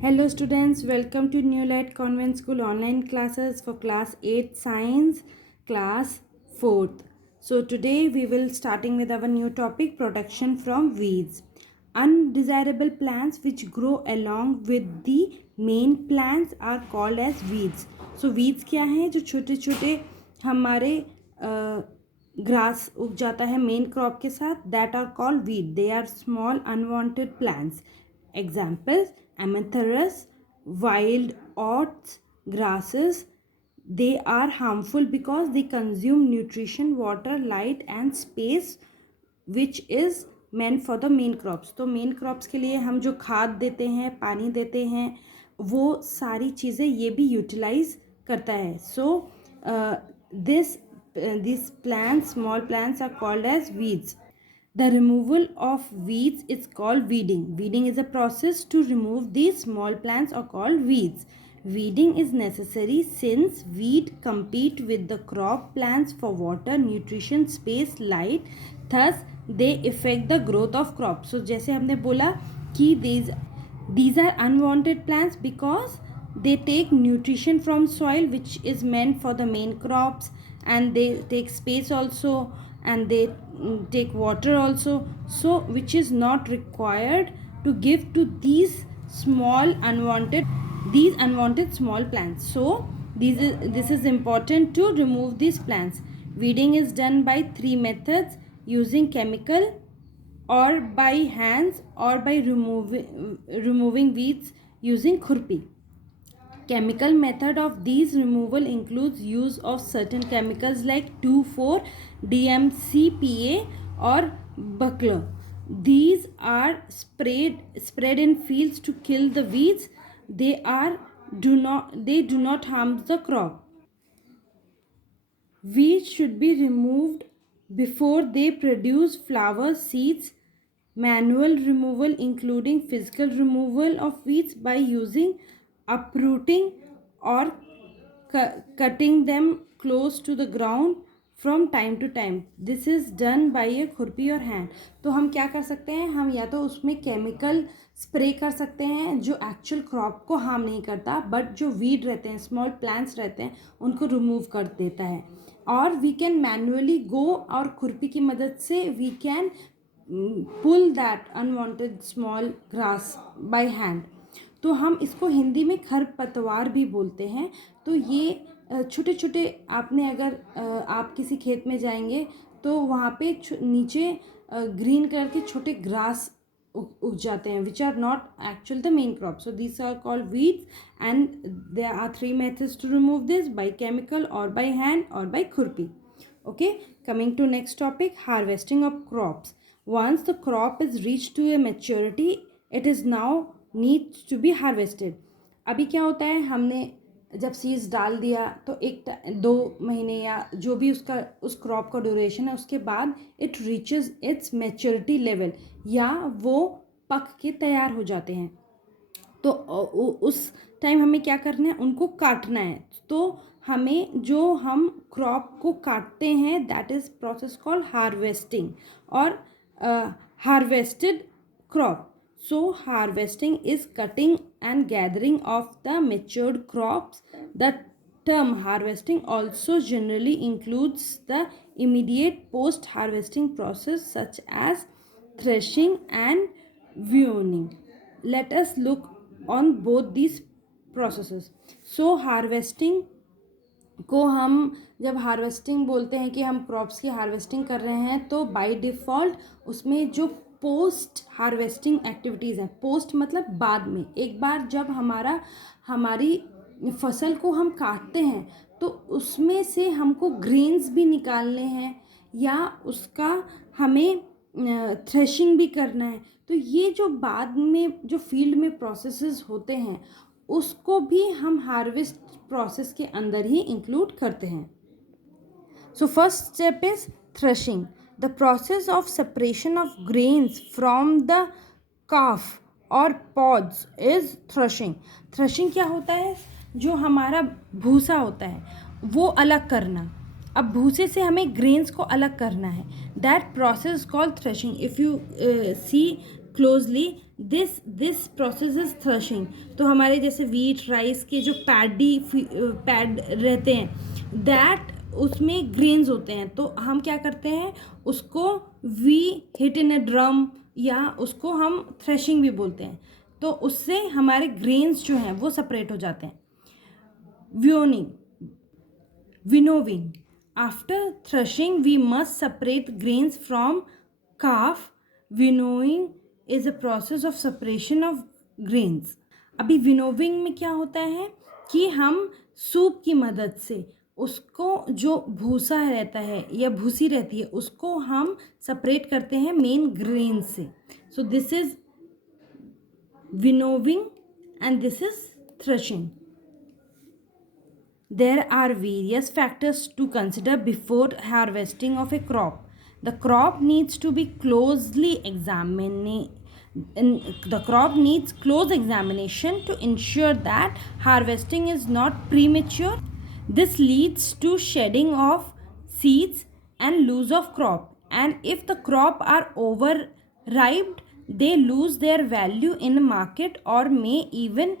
Hello students, welcome to New Light Convent School online classes for class 8 science, class 4th. So today we will starting with our new topic, protection from weeds. Undesirable plants which grow along with the main plants are called as weeds. So weeds क्या हैं? जो छोटे छोटे हमारे grass उग जाता है main crop के साथ, that are called weed. They are small unwanted plants. Examples: amanthurus, wild oats, grasses. They are harmful because they consume nutrition, water, light and space which is meant for the main crops. तो main crops के लिए हम जो खाद देते हैं, पानी देते हैं, वो सारी चीज़ें ये भी यूटिलाइज करता है. सो these plants, small plants, are called as weeds. The removal of weeds is called weeding. Weeding is a process to remove these small plants are called weeds. Weeding is necessary since weed compete with the crop plants for water, nutrition, space, light. Thus, they affect the growth of crops. So, जैसे हमने बोला कि these are unwanted plants because they take nutrition from soil which is meant for the main crops, and they take space also, and they take water also, so which is not required to give to these unwanted small plants. So this is important to remove these plants. Weeding is done by 3 methods: using chemical, or by hands, or by removing weeds using khurpi. Chemical method of these removal includes use of certain chemicals like 2,4-DMCPA or buckler. These are spread in fields to kill the weeds. They do not harm the crop. Weeds should be removed before they produce flowers, seeds. Manual removal including physical removal of weeds by using uprooting or cutting them close to the ground from time to time. This is done by a खुरपी और hand. तो हम क्या कर सकते हैं, हम या तो उसमें केमिकल स्प्रे कर सकते हैं जो एक्चुअल क्रॉप को हार्म नहीं करता, बट जो वीड रहते हैं, स्मॉल प्लांट्स रहते हैं, उनको रिमूव कर देता है. और वी कैन मैनुअली गो, और खुरपी की मदद से we can pull that unwanted small grass by hand. तो हम इसको हिंदी में खरपतवार भी बोलते हैं. तो ये छोटे छोटे, आपने अगर आप किसी खेत में जाएंगे तो वहाँ पे नीचे ग्रीन कलर के छोटे ग्रास उग जाते हैं, which are not actual the main crop. So these are called weeds, and there are 3 methods to remove this: by chemical, और बाय हैंड, और by khurpi. Okay, coming to next topic, harvesting of crops. Once the crop is reached to a maturity, it is now needs to be harvested. अभी क्या होता है, हमने जब seeds डाल दिया तो 1-2 महीने या जो भी उस क्रॉप का ड्यूरेशन है, उसके बाद it reaches it's maturity level, या वो पक के तैयार हो जाते हैं. तो उस टाइम हमें क्या करना है, उनको काटना है. तो हमें जो हम क्रॉप को काटते हैं, that is process called harvesting और harvested crop. So harvesting is cutting and gathering of the matured crops. The term harvesting also generally includes the immediate post-harvesting process such as threshing and winnowing. Let us look on both these processes. So harvesting को हम जब harvesting बोलते हैं कि हम crops की harvesting कर रहे हैं, तो बाय डिफ़ॉल्ट उसमें जो पोस्ट हार्वेस्टिंग एक्टिविटीज़ हैं, पोस्ट मतलब बाद में, एक बार जब हमारी फसल को हम काटते हैं तो उसमें से हमको ग्रेन्स भी निकालने हैं, या उसका हमें थ्रेशिंग भी करना है. तो ये जो बाद में जो फील्ड में प्रोसेसेस होते हैं, उसको भी हम हार्वेस्ट प्रोसेस के अंदर ही इंक्लूड करते हैं. So first step is threshing. The process of separation of grains from the काफ और पॉड्स इज थ्रेशिंग. थ्रेशिंग क्या होता है, जो हमारा भूसा होता है वो अलग करना. अब भूसे से हमें ग्रेन्स को अलग करना है, that process called threshing. If you see closely, this process is threshing. तो हमारे जैसे वीट राइस के जो पैड रहते हैं, दैट उसमें ग्रेन्स होते हैं, तो हम क्या करते हैं उसको we hit in a drum, या उसको हम थ्रेशिंग भी बोलते हैं। तो उससे हमारे ग्रेन्स जो हैं वो सेपरेट हो जाते हैं। व्योनिंग, winnowing. After threshing, we must separate grains from chaff. Winnowing is a process of separation of grains. अभी विनोविंग में क्या होता है कि हम सूप की मदद से उसको जो भूसा रहता है या भूसी रहती है उसको हम सेपरेट करते हैं मेन ग्रेन से। So this is winnowing and this is threshing. There are various factors to consider before harvesting of a crop. The crop needs to be closely examined. The crop needs close examination to ensure that harvesting is not premature. This leads to shedding of seeds and loss of crop. And if the crop are overripe, they lose their value in market or may even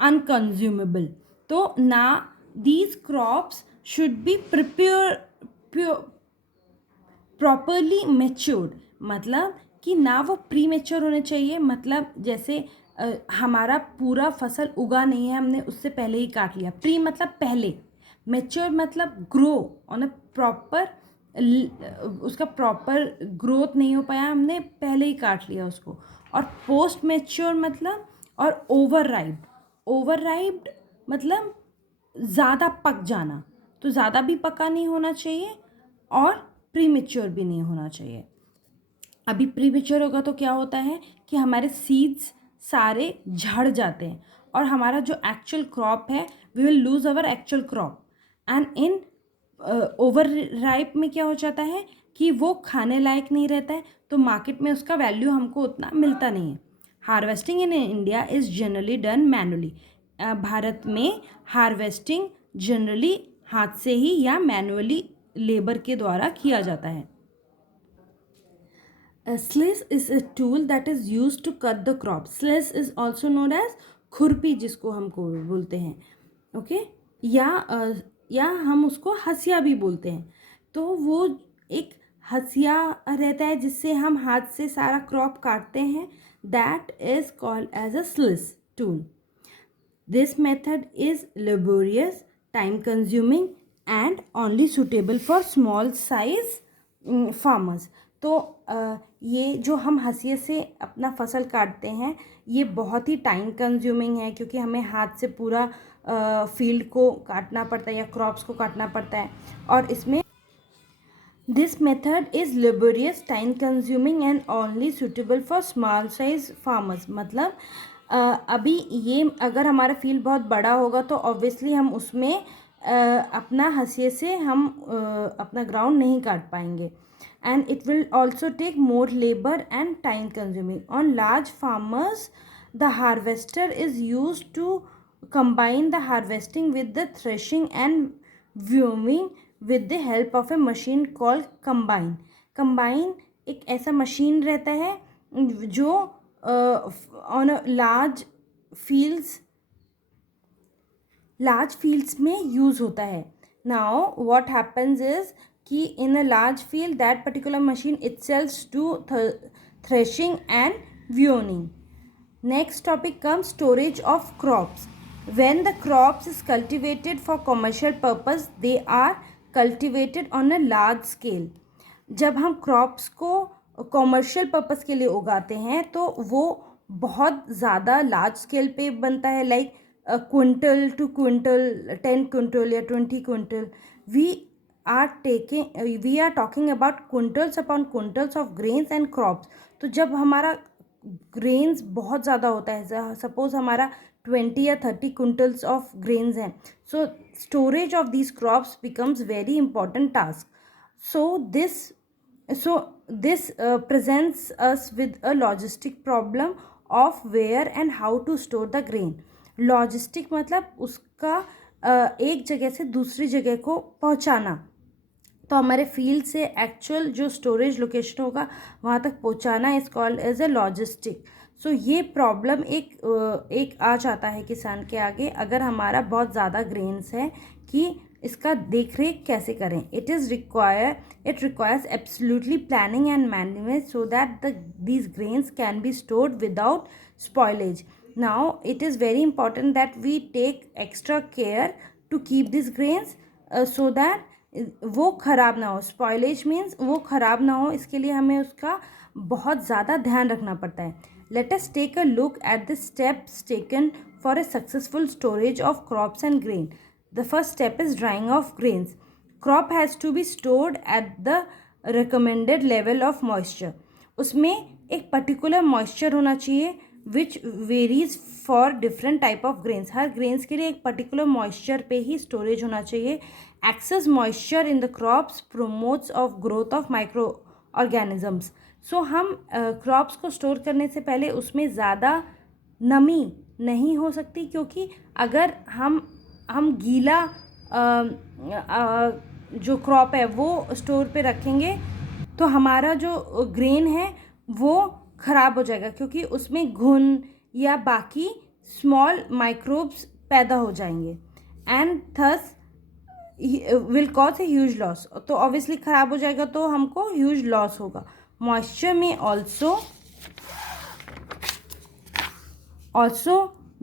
unconsumable. तो ना these crops should be properly matured, मतलब कि ना वो pre mature होने चाहिए, मतलब जैसे हमारा पूरा फसल उगा नहीं है, हमने उससे पहले ही काट लिया। प्री मतलब पहले, मेच्योर मतलब ग्रो ऑन अ प्रॉपर, उसका प्रॉपर ग्रोथ नहीं हो पाया, हमने पहले ही काट लिया उसको। और पोस्ट मेच्योर मतलब, और ओवर राइप्ड मतलब ज़्यादा पक जाना, तो ज़्यादा भी पका नहीं होना चाहिए और प्रीमेच्योर भी नहीं होना चाहिए। अभी प्रीमेच्योर होगा तो क्या होता है कि हमारे सीड्स सारे झड़ जाते हैं और हमारा जो एक्चुअल क्रॉप है we will lose our actual crop. And in over ripe में क्या हो जाता है कि वो खाने लायक नहीं रहता है, तो मार्केट में उसका वैल्यू हमको उतना मिलता नहीं है। Harvesting in India is generally done manually. Bharat में हार्वेस्टिंग जनरली हाथ से ही या मैनुअली लेबर के द्वारा किया जाता है। Sledge is a tool that is use to cut the crop. Sledge is also known as khurpi, जिसको हमको बोलते हैं, ओके, या हम उसको हसिया भी बोलते हैं। तो वो एक हसिया रहता है जिससे हम हाथ से सारा क्रॉप काटते हैं, that is called as a sledge tool. This method is laborious, time consuming and only suitable for small size farmers. तो ये जो हम हंसिए से अपना फसल काटते हैं ये बहुत ही टाइम कंज्यूमिंग है, क्योंकि हमें हाथ से पूरा फील्ड को काटना पड़ता है या क्रॉप्स को काटना पड़ता है। और इसमें this method is laborious, time consuming and only suitable for small size farmers. मतलब अभी ये अगर हमारा फील्ड बहुत बड़ा होगा तो ऑब्वियसली हम उसमें अपना हंसिए से हम अपना ग्राउंड नहीं काट पाएंगे, and it will also take more labour and time consuming. On large farmers the harvester is use to combine the harvesting with the threshing and viewing with the help of a machine called combine. combine एक ऐसा machine रहता है जो on a large fields में use होता है. Now what happens is कि in a large field that particular machine itself do threshing and viewing. Next topic comes storage of crops. When the crops is cultivated for commercial purpose, they are cultivated on a large scale. जब हम crops को commercial purpose के लिए उगाते हैं तो वो बहुत ज़्यादा लार्ज स्केल पे बनता है, like quintal two quintal, 10 quintal या 20 quintal. We are talking about quintals upon quintals of grains and crops. तो जब हमारा ग्रेन्स बहुत ज़्यादा होता है, सपोज हमारा 20 या 30 क्विंटल्स ऑफ ग्रेन्स हैं, so storage of these crops becomes very important task. So this presents us with a logistic problem of where and how to store the grain. Logistic मतलब उसका एक जगह से दूसरी जगह को पहुंचाना. तो हमारे फील्ड से एक्चुअल जो स्टोरेज लोकेशन होगा वहाँ तक पहुँचाना is called as a logistic. So ये प्रॉब्लम एक आ जाता है किसान के आगे अगर हमारा बहुत ज़्यादा ग्रेन्स है कि इसका देख रेख कैसे करें। It requires absolutely planning and management so that these grains can be stored without spoilage. Now it is very important that we take extra care to keep this grains so that वो ख़राब ना हो। Spoilage means वो ख़राब ना हो, इसके लिए हमें उसका बहुत ज़्यादा ध्यान रखना पड़ता है। Let us take a look at the steps taken for a successful storage of crops and grain. The first step is drying of grains. Crop has to be stored at the recommended level of moisture. उसमें एक particular moisture होना चाहिए which varies for different type of grains. हर grains के लिए एक particular moisture पे ही storage होना चाहिए। Excess moisture in the crops promotes of growth of microorganisms. So हम क्रॉप्स को स्टोर करने से पहले उसमें ज़्यादा नमी नहीं हो सकती, क्योंकि अगर हम गीला जो क्रॉप है वो स्टोर पे रखेंगे तो हमारा जो ग्रेन है वो ख़राब हो जाएगा, क्योंकि उसमें घुन या बाकी स्मॉल माइक्रोब्स पैदा हो जाएंगे and thus will cause a huge loss. तो ऑब्वियसली ख़राब हो जाएगा तो हमको ह्यूज लॉस होगा। मॉइस्चर में also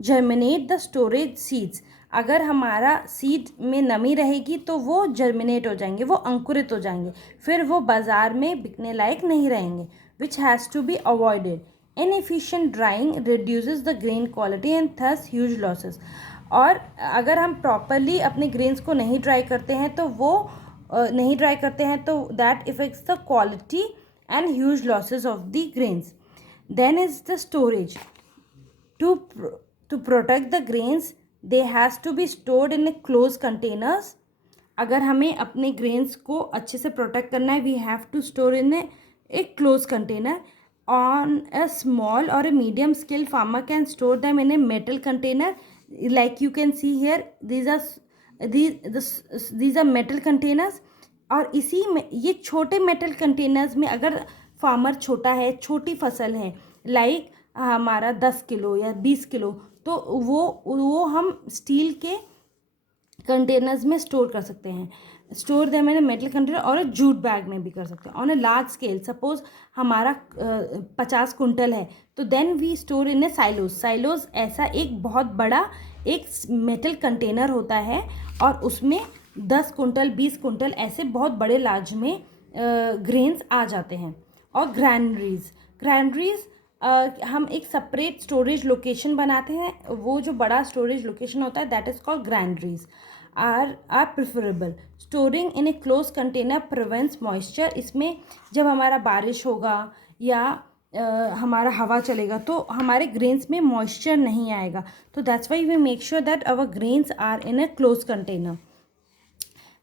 germinate the storage seeds. अगर हमारा सीड में नमी रहेगी तो वो जर्मिनेट हो जाएंगे, वो अंकुरित हो जाएंगे, फिर वो बाज़ार में बिकने लायक नहीं रहेंगे, which has to be avoided. Inefficient drying reduces the grain quality and thus huge losses. और अगर हम प्रॉपरली अपने ग्रेन्स को नहीं ड्राई करते हैं तो that effects the quality and huge losses of the grains. Then is the storage. To protect the grains they has to be stored in a close containers. अगर हमें अपने ग्रेन्स को अच्छे से प्रोटेक्ट करना है, we have to store in a close container. On a small or a medium scale farmer can store them in a metal container. Like you can see here, these are metal containers। और इसी में ये छोटे metal containers में अगर farmer छोटा है, छोटी फसल है, लाइक हमारा 10 किलो या 20 किलो, तो वो हम स्टील के कंटेनर्स में स्टोर कर सकते हैं। Store them in metal container और जूट बैग में भी कर सकते हैं। On a large scale, suppose हमारा 50 कुंटल है, तो then we store in a silos. Silos ऐसा एक बहुत बड़ा एक मेटल कंटेनर होता है और उसमें 10 कुंटल 20 कुंटल ऐसे बहुत बड़े लार्ज में ग्रेन्स आ जाते हैं। और ग्रैंडरीज हम एक सेपरेट स्टोरेज लोकेशन बनाते हैं। वो जो बड़ा स्टोरेज लोकेशन होता है that is called granaries are preferable. Storing in a close container prevents moisture. इसमें जब हमारा बारिश होगा या हमारा हवा चलेगा तो हमारे ग्रेन्स में मॉइस्चर नहीं आएगा। तो that's why we make sure that our grains are in a close container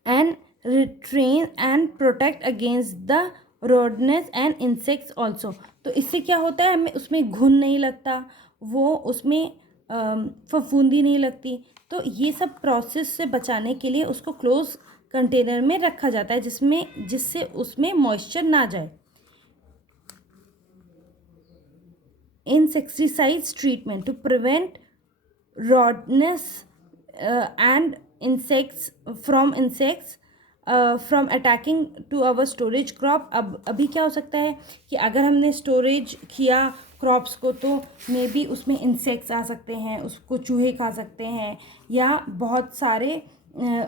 and retain and protect against the rodents and insects also. तो इससे क्या होता है, हमें उसमें घुन नहीं लगता, वो उसमें फफूंदी नहीं लगती। तो ये सब प्रोसेस से बचाने के लिए उसको क्लोज कंटेनर में रखा जाता है जिससे उसमें मॉइस्चर ना जाए। Insecticides treatment to prevent rodents and insects from attacking to our storage crop। अभी क्या हो सकता है कि अगर हमने स्टोरेज किया क्रॉप्स को तो मे बी उसमें इंसेक्ट्स आ सकते हैं, उसको चूहे खा सकते हैं या बहुत सारे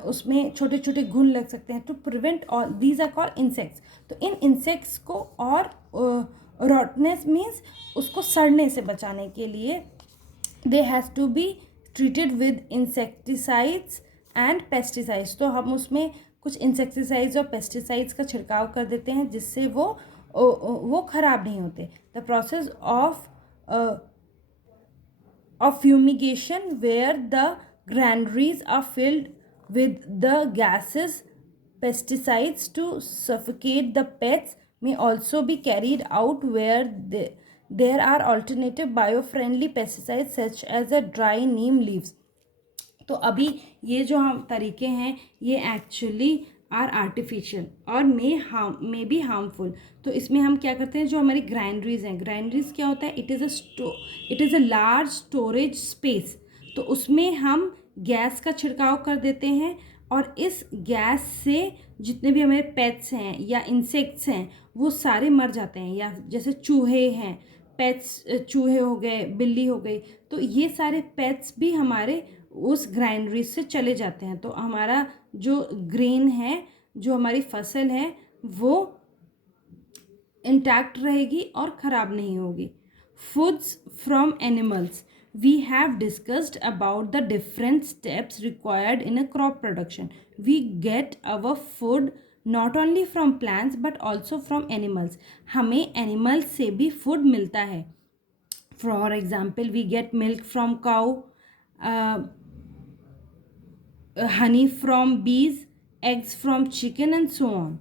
उसमें छोटे छोटे घुन लग सकते हैं। To prevent all these are called insects. तो इन इंसेक्ट्स को और रॉटनेस मीन्स उसको सड़ने से बचाने के लिए they has to be treated with insecticides and pesticides. तो हम उसमें कुछ इंसेक्टिसाइड्स और पेस्टिसाइड्स का छिड़काव कर देते हैं जिससे वो ख़राब नहीं होते। The process of fumigation where the granaries are filled with the gases pesticides to suffocate the pests may also be carried out where there are alternative bio-friendly pesticides such as a dry neem leaves। तो अभी ये जो हम तरीके हैं ये actually are artificial और may be harmful. तो इसमें हम क्या करते हैं, जो हमारी ग्राइंडरीज हैं, ग्राइंडरीज क्या होता है, it is a large storage space. तो उसमें हम गैस का छिड़काव कर देते हैं और इस गैस से जितने भी हमारे पेट्स हैं या इंसेक्ट्स हैं वो सारे मर जाते हैं। या जैसे चूहे हैं, पेट्स, चूहे हो गए, बिल्ली हो गई, तो ये सारे पेट्स भी हमारे उस ग्राइंडरी से चले जाते हैं। तो हमारा जो ग्रेन है, जो हमारी फसल है, वो इंटैक्ट रहेगी और ख़राब नहीं होगी। Foods from animals, we have discussed about the different steps required in a crop production. We get our food not only from plants but also from animals. हमें animals से भी food मिलता है. For example, we get milk from cow, uh, honey from bees, eggs from chicken, and so on.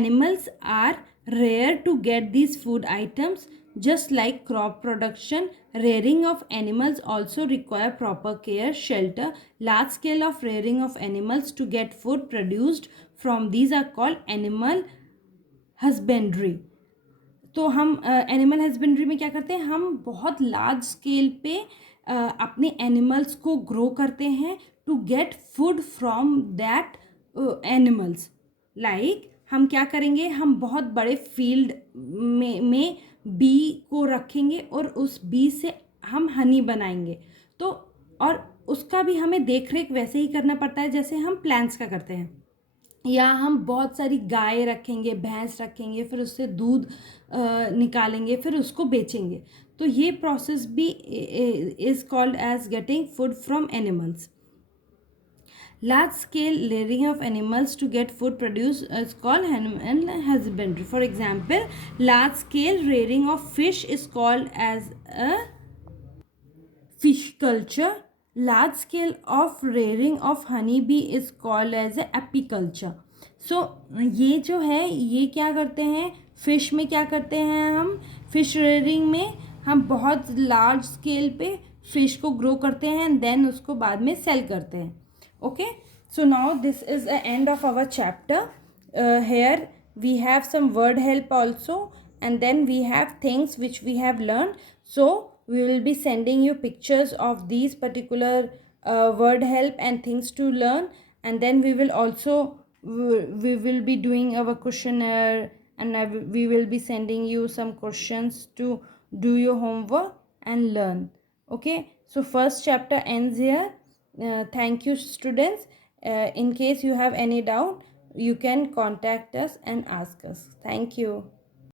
Animals are rare to get these food items. Just like crop production, rearing of animals also require proper care, shelter. Large scale of rearing of animals to get food produced from these are called animal husbandry. तो हम animal husbandry में क्या करते हैं, हम बहुत large scale पे अपने एनिमल्स को ग्रो करते हैं to get food from that animals. Like हम क्या करेंगे, हम बहुत बड़े फील्ड में बी को रखेंगे और उस बी से हम हनी बनाएंगे। तो और उसका भी हमें देख रेख वैसे ही करना पड़ता है जैसे हम प्लांट्स का करते हैं। या हम बहुत सारी गाय रखेंगे, भैंस रखेंगे, फिर उससे दूध निकालेंगे, फिर उसको बेचेंगे। तो ये प्रोसेस भी is called as getting food from animals. Large scale rearing of animals to get food produced is called animal husbandry. For example, large scale rearing of fish is called as a fish culture. Large scale of rearing of honeybee is called as a apiculture. So ये जो है ये क्या करते हैं, fish में क्या करते हैं, हम फिश रेयरिंग में हम बहुत लार्ज स्केल पे फिश को ग्रो करते हैं एंड देन उसको बाद में सेल करते हैं. Okay, so now this is the end of our chapter. Here we have some word help also, and then we have things which we have learned. So we will be sending you pictures of these particular word help and things to learn, and then we will also we will be doing our questionnaire, and we will be sending you some questions to do your homework and learn. Okay, so first chapter ends here. Thank you, students. In case you have any doubt, you can contact us and ask us. Thank you.